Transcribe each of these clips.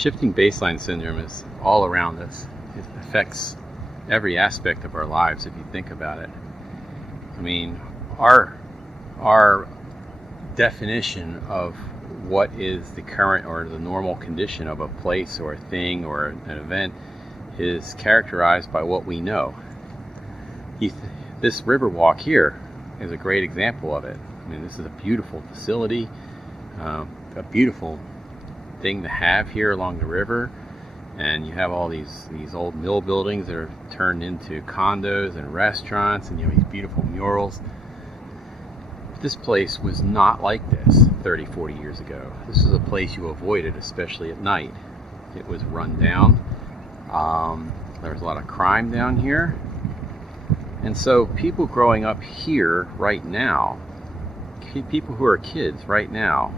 Shifting baseline syndrome is all around us. It affects every aspect of our lives if you think about it. I mean, our definition of what is the current or the normal condition of a place or a thing or an event is characterized by what we know. This Riverwalk here is a great example of it. I mean, this is a beautiful facility, a beautiful thing to have here along the river, and you have all these old mill buildings that are turned into condos and restaurants, and you have these beautiful murals. This place was not like this 30-40 years ago. This is a place you avoided, especially at night. It was run down. There was a lot of crime down here, and so people growing up here right now, people who are kids right now,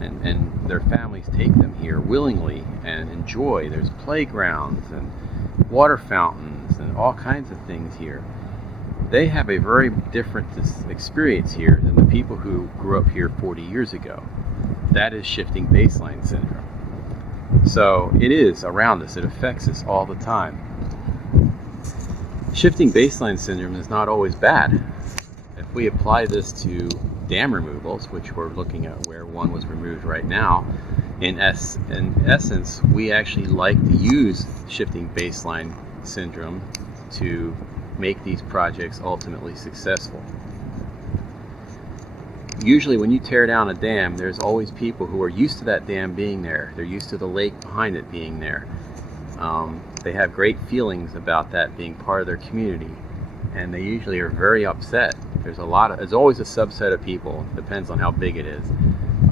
and their families take them here willingly and enjoy. There's playgrounds and water fountains and all kinds of things here. They have a very different experience here than the people who grew up here 40 years ago. That is shifting baseline syndrome. So it is around us. It affects us all the time. Shifting baseline syndrome is not always bad. If we apply this to dam removals, which we're looking at where one was removed right now, in essence, we actually like to use shifting baseline syndrome to make these projects ultimately successful. Usually when you tear down a dam, there's always people who are used to that dam being there. They're used to the lake behind it being there. They have great feelings about that being part of their community, and they usually are very upset. There's always a subset of people, depends on how big it is,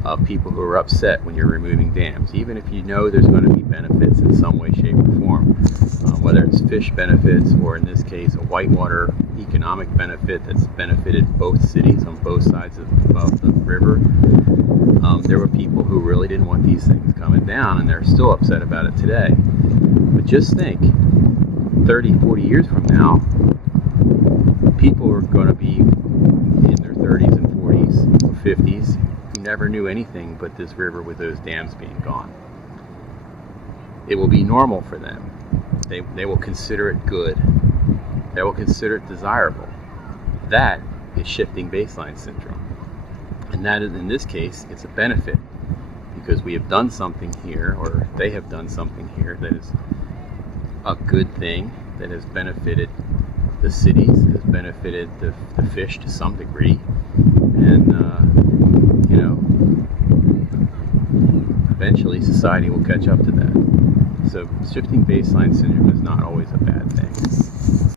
of people who are upset when you're removing dams, even if you know there's going to be benefits in some way, shape, or form, whether it's fish benefits or in this case a whitewater economic benefit that's benefited both cities on both sides of the river. There were people who really didn't want these things coming down, and they're still upset about it today. But just think, 30, 40 years from now, people are going to be in their 30s and 40s or 50s who never knew anything but this river with those dams being gone. It will be normal for them. They will consider it good. They will consider it desirable. That is shifting baseline syndrome. And that is, in this case, it's a benefit because we have done something here, or they have done something here that is a good thing, that has benefited the cities, has benefited the fish to some degree, and eventually society will catch up to that. So shifting baseline syndrome is not always a